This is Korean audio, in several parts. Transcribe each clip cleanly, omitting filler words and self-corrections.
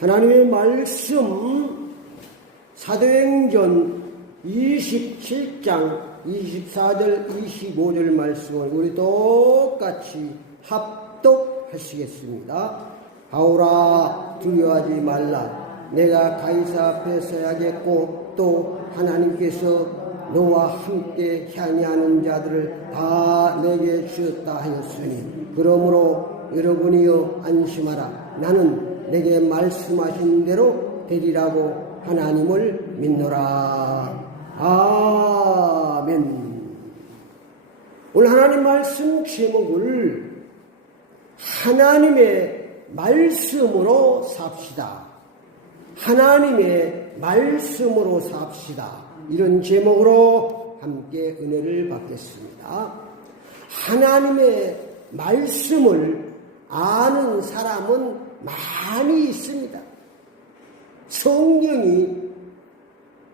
하나님의 말씀 사도행전 27장 24절 25절 말씀을 우리 똑같이 합독하시겠습니다. 바울아, 두려워하지 말라. 내가 가이사 앞에 서야겠고 또 하나님께서 너와 함께 향해하는 자들을 다 내게 주었다 하였으니 그러므로 여러분이여 안심하라. 나는 내게 말씀하신 대로 되리라고 하나님을 믿노라. 아멘. 오늘 하나님 말씀 제목을 하나님의 말씀으로 삽시다. 하나님의 말씀으로 삽시다. 이런 제목으로 함께 은혜를 받겠습니다. 하나님의 말씀을 아는 사람은 많이 있습니다. 성경이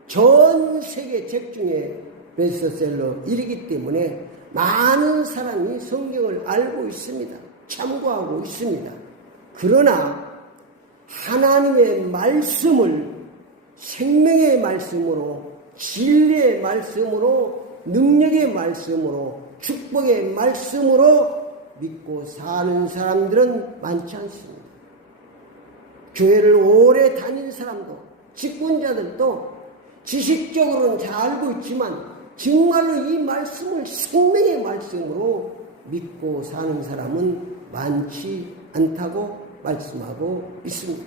전 세계 책 중에 베스트셀러 1위기 때문에 많은 사람이 성경을 알고 있습니다. 참고하고 있습니다. 그러나 하나님의 말씀을 생명의 말씀으로, 진리의 말씀으로, 능력의 말씀으로, 축복의 말씀으로 믿고 사는 사람들은 많지 않습니다. 교회를 오래 다닌 사람도, 직분자들도 지식적으로는 잘 알고 있지만 정말로 이 말씀을 생명의 말씀으로 믿고 사는 사람은 많지 않다고 말씀하고 있습니다.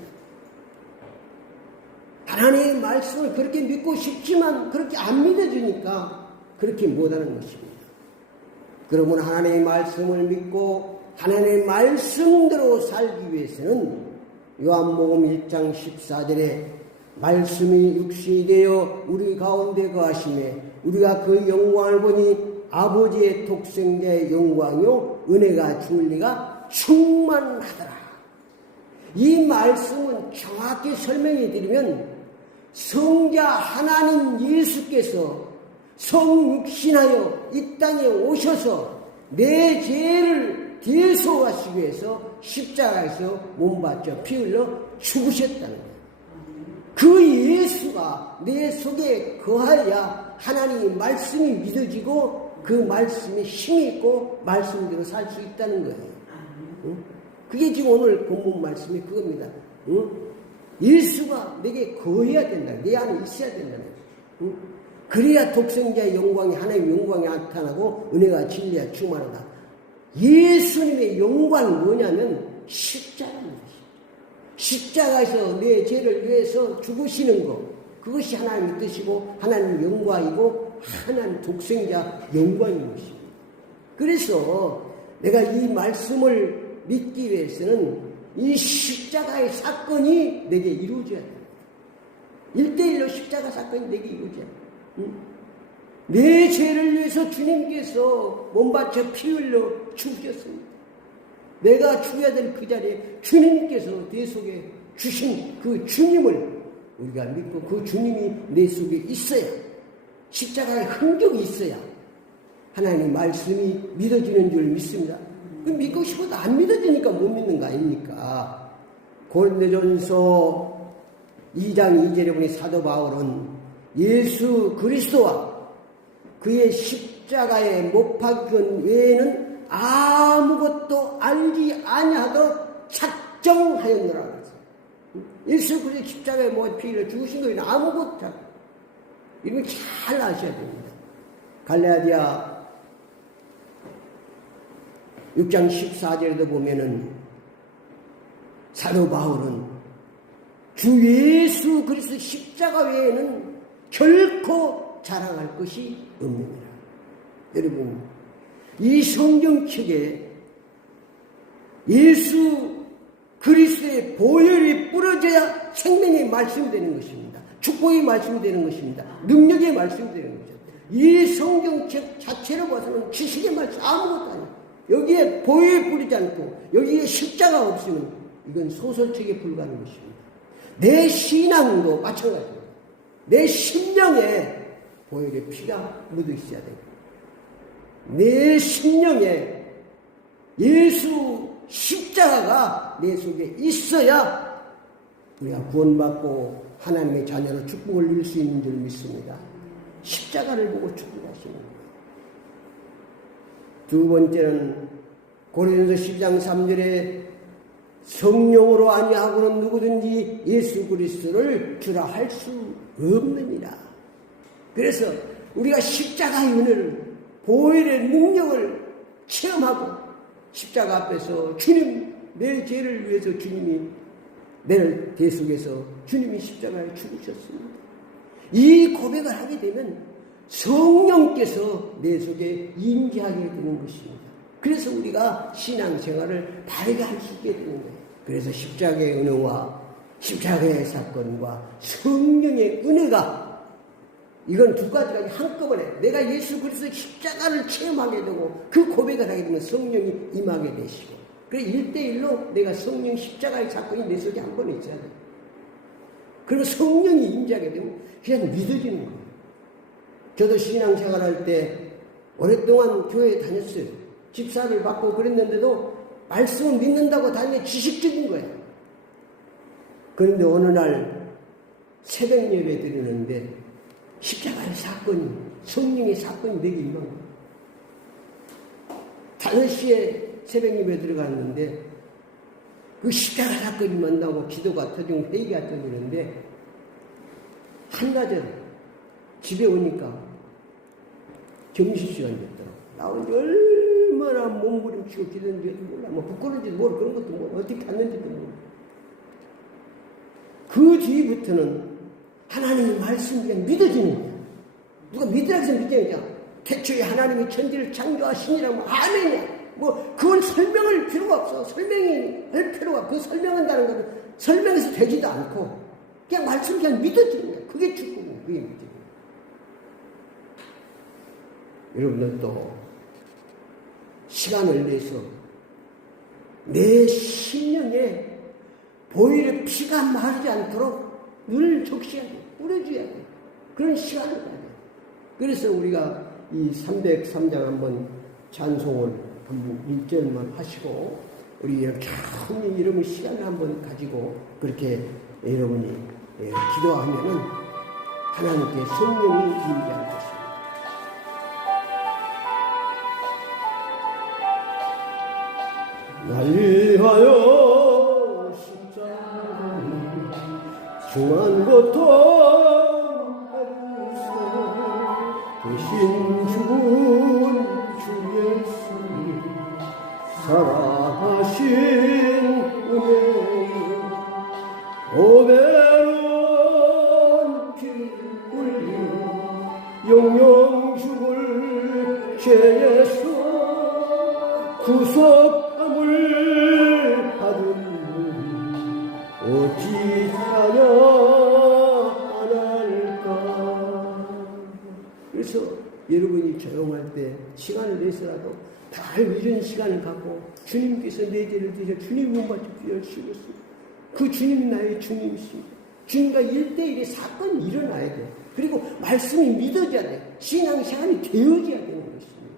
하나님의 말씀을 그렇게 믿고 싶지만 그렇게 안 믿어주니까 그렇게 못하는 것입니다. 그러면 하나님의 말씀을 믿고 하나님의 말씀대로 살기 위해서는 요한복음 1장 14절에 말씀이 육신이 되어 우리 가운데 거하심에 우리가 그 영광을 보니 아버지의 독생자의 영광이요 은혜가 진리가 충만하더라. 이 말씀은 정확히 설명해 드리면 성자 하나님 예수께서 성육신하여 이 땅에 오셔서 내 죄를 대속하시기 위해서 십자가에서 몸바쳐 피 흘려 죽으셨다는 거예요. 그 예수가 내 속에 거하여야 하나님의 말씀이 믿어지고 그 말씀에 힘이 있고 말씀대로 살 수 있다는 거예요. 그게 지금 오늘 본문 말씀이 그겁니다. 예수가 내게 거해야 된다. 내 안에 있어야 된다는 거예요. 그래야 독생자의 영광이 하나님의 영광이 나타나고 은혜가 진리가 충만하다. 예수님의 영광이 뭐냐면 십자가인 것이죠. 십자가에서 내 죄를 위해서 죽으시는 것, 그것이 하나님의 뜻이고 하나님의 영광이고 하나님 독생자 영광인 것입니다. 그래서 내가 이 말씀을 믿기 위해서는 이 십자가의 사건이 내게 이루어져야 돼요. 1대1로 십자가 사건이 내게 이루어져야 돼요. 내 죄를 위해서 주님께서 몸바쳐 피 흘려 죽으셨습니다. 내가 죽어야 될 그 자리에 주님께서 내 속에 주신 그 주님을 우리가 믿고 그 주님이 내 속에 있어야, 십자가의 흔적이 있어야 하나님의 말씀이 믿어지는 줄 믿습니다. 믿고 싶어도 안 믿어지니까 못 믿는 거 아닙니까? 고린도전서 2장 2절에 보니 사도 바울은 예수 그리스도와 그의 십자가에 못 박은 외에는 아무것도 알지 아니하도록 작정하였노라. 예수 그리스도 십자가에 못 피를 죽으신 거에는 아무것도 잘, 이런 걸 잘 아셔야 됩니다. 갈라디아 6장 14절에도 보면은 사도 바울은 주 예수 그리스도 십자가 외에는 결코 자랑할 것이 없느니라. 여러분, 이 성경책에 예수 그리스도의 보혈이 뿌려져야 생명의 말씀이 되는 것입니다. 축복의 말씀이 되는 것입니다. 능력의 말씀이 되는 것입니다. 이 성경책 자체로 봐서는 지식의 말씀 아무것도 아니에요. 여기에 보혈이 뿌리지 않고 여기에 십자가 없으면 이건 소설책에 불과한 것입니다. 내 신앙도 마찬가지입니다. 내 심령에 보혈의 피가 묻어 있어야 됩니다. 내 심령에 예수 십자가가 내 속에 있어야 우리가 구원받고 하나님의 자녀로 축복을 누릴 수 있는 줄 믿습니다. 십자가를 보고 축복하시는 거예요. 두 번째는 고린도서 12장 3절에 성령으로 아니하고는 누구든지 예수 그리스도를 주라 할 수 없느니라. 그래서 우리가 십자가의 은혜를, 보혈의 능력을 체험하고 십자가 앞에서 주님, 내 죄를 위해서 주님이 내를 대속해서 주님이 십자가에 죽으셨습니다. 이 고백을 하게 되면 성령께서 내 속에 임재하게 되는 것입니다. 그래서 우리가 신앙생활을 바르게 할 수 있게 되는 거예요. 그래서 십자가의 은혜와 십자가의 사건과 성령의 은혜가, 이건 두 가지가 한꺼번에 내가 예수 그리스도의 십자가를 체험하게 되고 그 고백을 하게 되면 성령이 임하게 되시고, 그래 1대1로 내가 성령 십자가의 사건이 내 속에 한 번에 있어야 돼요. 그러면 성령이 임재하게 되면 그냥 믿어지는 거예요. 저도 신앙생활 할 때 오랫동안 교회에 다녔어요. 집사를 받고 그랬는데도 말씀을 믿는다고 다니는 지식적인 거예요. 그런데 어느 날 새벽 예배 드리는데 십자가의 사건이, 성령의 사건이 내게 임한 거예요. 5시에 새벽 예배 들어갔는데 그 십자가 사건이 만나고 기도가 터지고 회의가 터지는데 한나절 집에 오니까 점심시간 됐더라고. 나온 지 얼마나 몸부림치고 기도했는지도 몰라. 뭐 부끄러운지도 모르고 그런 것도 모르고 어떻게 갔는지도 모르고. 그 뒤부터는 하나님의 말씀이 그냥 믿어지는 거야. 누가 믿으라고 해서 믿잖아. 태초에 하나님이 천지를 창조하시니라고 아멘이야. 뭐 그건 설명할 필요가 없어. 설명이 할 필요가, 그 설명한다는 것은 설명해서 되지도 않고 그냥 말씀 그냥 믿어지는 거야. 그게 축복이야. 그게 믿어지는 거야. 여러분들도 시간을 내서 내 심령에 보혈의 피가 마르지 않도록 늘 적셔야 돼. 뿌려줘야 돼. 그런 시간을 가야 돼. 그래서 우리가 이 303장 한번 찬송을 한번 1절만 하시고 우리 이렇게 여러분 시간을 한번 가지고 그렇게 여러분이 기도하면은 하나님께 성령이 임재할 것입니다. 날 위하여 십자가를 중한 고통 대신 죽은 주 예수님 살아가신 은혜 오베론 피 흘려 영영 죽을 죄 예수 구속함을 받은 어찌 찬양할까. 그래서 여러분이 조용할 때 시간을 내서라도 다 이런 시간을 갖고 주님께서 내 죄를 지셔 주님 몸받쳐 주셨습니다. 그 주님이 나의 주님이십니다. 주님과 1대1의 사건이 일어나야 돼. 그리고 말씀이 믿어져야 돼. 신앙생활이 되어져야 되는 것입니다.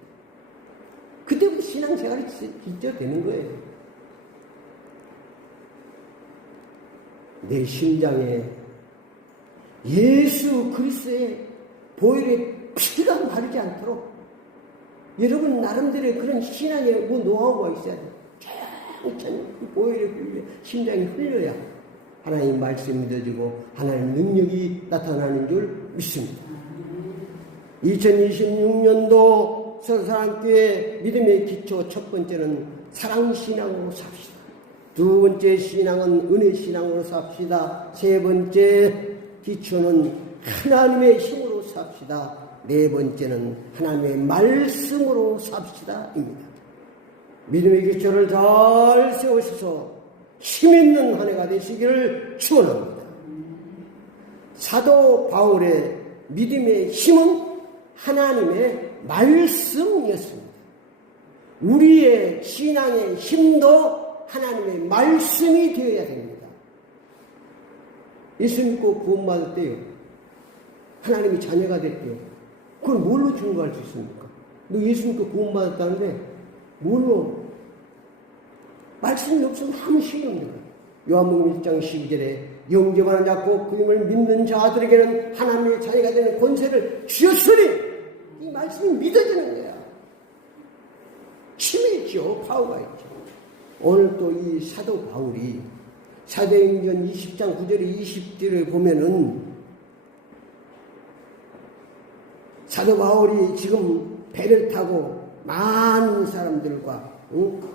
그때부터 신앙생활이 진짜 되는 거예요. 내 심장에 예수 그리스도의 보혈의 피가 마르지 않도록 여러분 나름대로의 그런 신앙의 노하우가 있어야 돼요. 천천히 보혈의 심장이 흘려야 하나님 말씀이 믿어지고 하나님 능력이 나타나는 줄 믿습니다. 2026년도 서사랑교회 믿음의 기초 첫 번째는 사랑신앙으로 삽시다. 두 번째 신앙은 은혜신앙으로 삽시다. 세 번째 기초는 하나님의 힘으로 삽시다. 네 번째는 하나님의 말씀으로 삽시다입니다. 믿음의 기초를 잘 세우셔서 힘있는 한 해가 되시기를 축원합니다. 사도 바울의 믿음의 힘은 하나님의 말씀이었습니다. 우리의 신앙의 힘도 하나님의 말씀이 되어야 됩니다. 예수 믿고 구원받을 때요, 하나님이 자녀가 될 때요, 그걸 뭘로 증거할 수 있습니까? 너 예수 믿고 구원받았다는데 뭘로? 말씀이 없으면 아무 힘이 없는 거예요. 요한복음 1장 12절에 영접하는 자 곧 그림을 믿는 자들에게는 하나님의 자녀가 되는 권세를 주셨으니, 이 말씀이 믿어지는 거야. 힘이 있죠. 파워가 있죠. 오늘 또 이 사도 바울이 사도행전 20장 9절에 20절을 보면은 사도 바울이 지금 배를 타고 많은 사람들과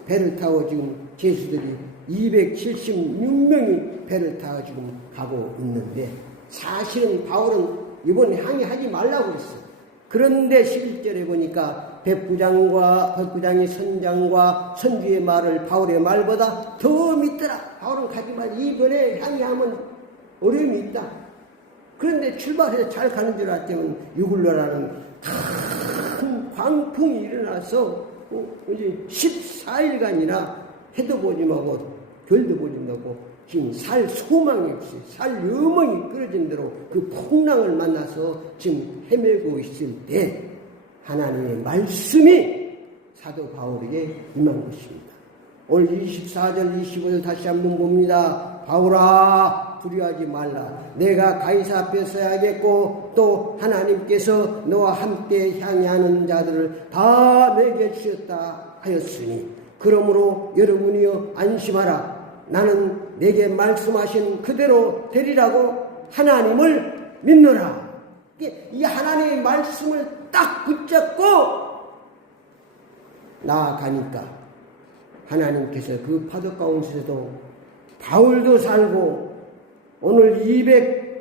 배를 타고 지금 제수들이 276명이 배를 타고 지금 가고 있는데, 사실은 바울은 이번에 항해하지 말라고 했어요. 그런데 11절에 보니까 백부장이 선장과 선주의 말을 바울의 말보다 더 믿더라. 바울은 가지 마. 이번에 항해하면 어려움이 있다. 그런데 출발해서 잘 가는 줄 알았더니 유글러라는 큰 광풍이 일어나서 이제 14일간이나 해도 보지 말고 별도 보지 말고 지금 살 소망이 없어요. 살 여망이 끊어진 대로 그 풍랑을 만나서 지금 헤매고 있을 때 하나님의 말씀이 사도 바울에게 임한 것입니다. 오늘 24절 25절 다시 한번 봅니다. 바울아 두려워하지 말라. 내가 가이사 앞에 서야겠고 또 하나님께서 너와 함께 향하는 자들을 다 내게 주셨다 하였으니, 그러므로 여러분이여 안심하라. 나는 내게 말씀하신 그대로 되리라고 하나님을 믿노라. 이 하나님의 말씀을 딱 붙잡고 나아가니까 하나님께서 그 파도 가운데서도 바울도 살고 오늘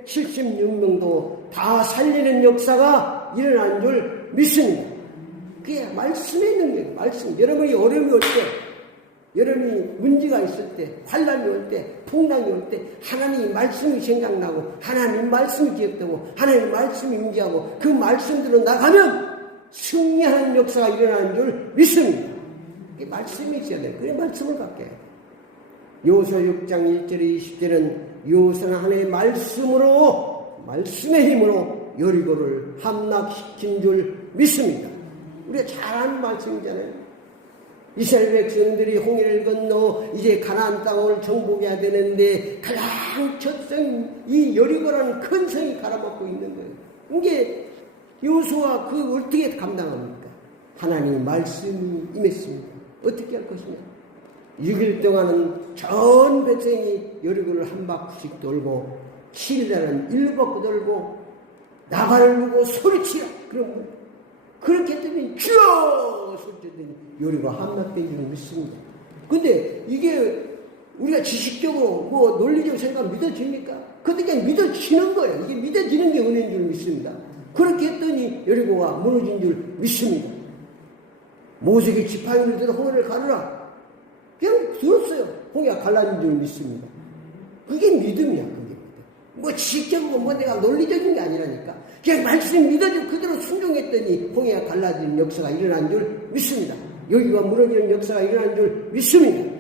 276명도 다 살리는 역사가 일어난 줄 믿습니다. 그게 말씀의 능력, 말씀. 여러분이 어려움이 올 때, 여러분이 문제가 있을 때, 환란이 올 때, 풍랑이 올 때 하나님의 말씀이 생각나고 하나님 말씀이 기억되고 하나님 말씀이 임재하고 그 말씀대로 나가면 승리하는 역사가 일어나는 줄 믿습니다. 그게 말씀이 있어야 돼요. 그래 말씀을 갖게 해요. 요서 6장 1절에 20절은 요서는 하나님의 말씀으로, 말씀의 힘으로 여리고를 함락시킨 줄 믿습니다. 우리가 잘 아는 말씀이잖아요. 이스라엘 백성들이 홍해를 건너 이제 가나안 땅을 정복해야 되는데 가장 첫성 이 여리고라는 큰 성이 갈아먹고 있는 거예요. 이게 요수와 그 어떻게 감당합니까? 하나님의 말씀이 임했습니다. 어떻게 할 것이냐? 6일 동안은 전 백성이 여리고를 한 바퀴씩 돌고 7일날은 7바퀴 돌고 나발을 불고 소리치라. 그럼 그렇게 했더니 주여 소리쳤더니 여리고 함락된 줄 믿습니다. 근데 이게 우리가 지식적으로 뭐 논리적 생각 믿어집니까? 근데 그냥 믿어지는 거예요. 이게 믿어지는 게 은혜인 줄 믿습니다. 그렇게 했더니 여리고가 무너진 줄 믿습니다. 모세에게 지팡이를 들어 홍해를 가르라. 그냥 들었어요. 홍해가 갈라진 줄 믿습니다. 그게 믿음이야. 그게 뭐 지식적으로 뭐 내가 논리적인 게 아니라니까. 그냥 말씀 믿어주고 그대로 순종했더니 홍해가 갈라지는 역사가 일어난 줄 믿습니다. 여기가 무너지는 역사가 일어난 줄 믿습니다.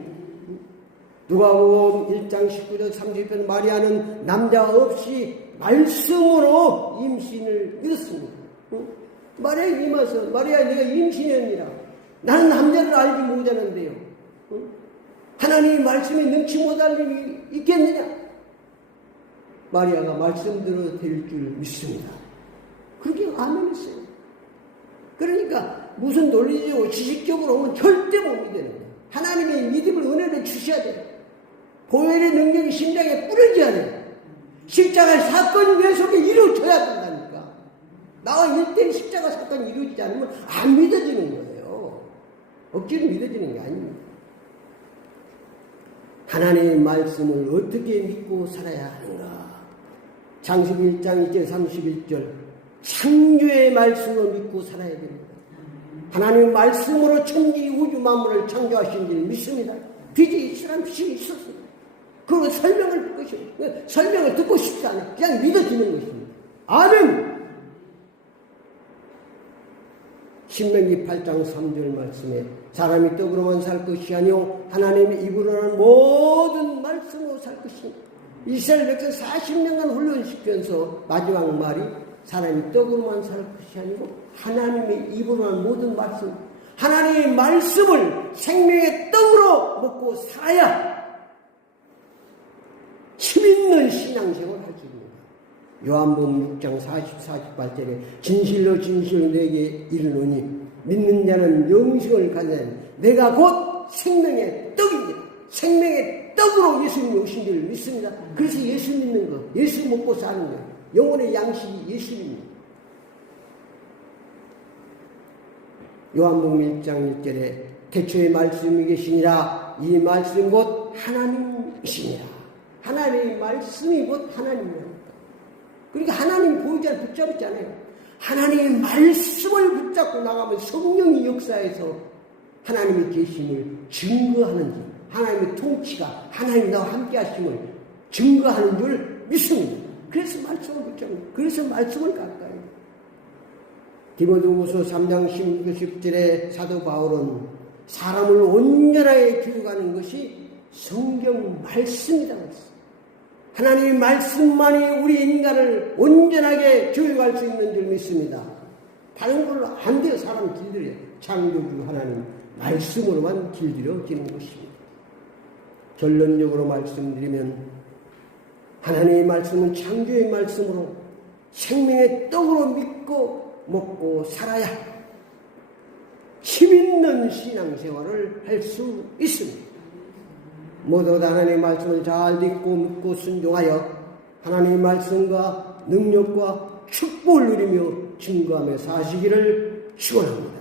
누가복음 1장 19절 30절 마리아는 남자 없이 말씀으로 임신을 믿었습니다. 마리아에 임해서 마리아 내가 임신했느니라. 나는 남자를 알지 못하는데요. 하나님의 말씀에 능치 못할 일이 있겠느냐? 마리아가 말씀대로 될 줄 믿습니다. 그렇게 아멘했어요. 그러니까 무슨 논리적으로 지식적으로 오면 절대 못 믿는 거예요. 하나님의 믿음을 은혜를 주셔야 돼요. 보혈의 능력이 심장에 뿌려져야 돼요. 십자가 사건이 내 속에 이루어져야 된다니까. 나와 1대1 십자가 사건이 이루어지지 않으면 안 믿어지는 거예요. 억지로 믿어지는 게 아닙니다. 하나님의 말씀을 어떻게 믿고 살아야 하는가? 창세기 1장 2절 31절 창조의 말씀을 믿고 살아야 됩니다. 하나님의 말씀으로 천지 우주 만물을 창조하신 줄 믿습니다. 빛이 있으란 빛이 있었습니다. 그리고 설명을 듣고 싶지 않아요. 그냥 믿어지는 것입니다. 아멘. 신명기 8장 3절 말씀에 사람이 떡으로만 살 것이 아니오 하나님의 입으로 하는 모든 말씀으로 살 것입니다. 이스라엘 백성 40년간 훈련시키면서 마지막 말이 사람이 떡으로만 살 것이 아니고 하나님의 입으로 하는 모든 말씀, 하나님의 말씀을 생명의 떡으로 먹고 살아야 힘있는 신앙생활을 할 수 있습니다. 요한복음 6장 48절에 진실로 진실로 내게 이르노니 믿는 자는 영생을 가져나니 내가 곧 생명의 떡입니다. 생명의 떡으로 예수님이 오신 줄 믿습니다. 그래서 예수 믿는 거, 예수 먹고 사는 거예요. 영혼의 양식이 예수입니다. 요한복음 1장 1절에 태초에 말씀이 계시니라 이 말씀 곧 하나님이시니라. 하나님의 말씀이 곧 하나님입니다. 그러니까 하나님 보호자를 붙잡았잖아요. 하나님의 말씀을 붙잡고 나가면 성령이 역사에서 하나님의 계심을 증거하는지, 하나님의 통치가 하나님 나와 함께 하심을 증거하는 줄 믿습니다. 그래서 말씀을 붙잡는, 그래서 말씀을 가까이. 디모데후서 3장 10절에 사도 바울은 사람을 온전하게 교육하는 것이 성경 말씀이라고 했어요. 하나님의 말씀만이 우리 인간을 온전하게 교육할 수 있는 줄 믿습니다. 다른 걸로 안 돼요. 사람 길들여요. 창조주 하나님 말씀으로만 길들여지는 것입니다. 결론적으로 말씀드리면 하나님의 말씀은 창조의 말씀으로 생명의 떡으로 믿고 먹고 살아야 힘있는 신앙생활을 할 수 있습니다. 모두 하나님의 말씀을 잘 듣고 묻고 순종하여 하나님의 말씀과 능력과 축복을 누리며 증거하며 사시기를 축원합니다.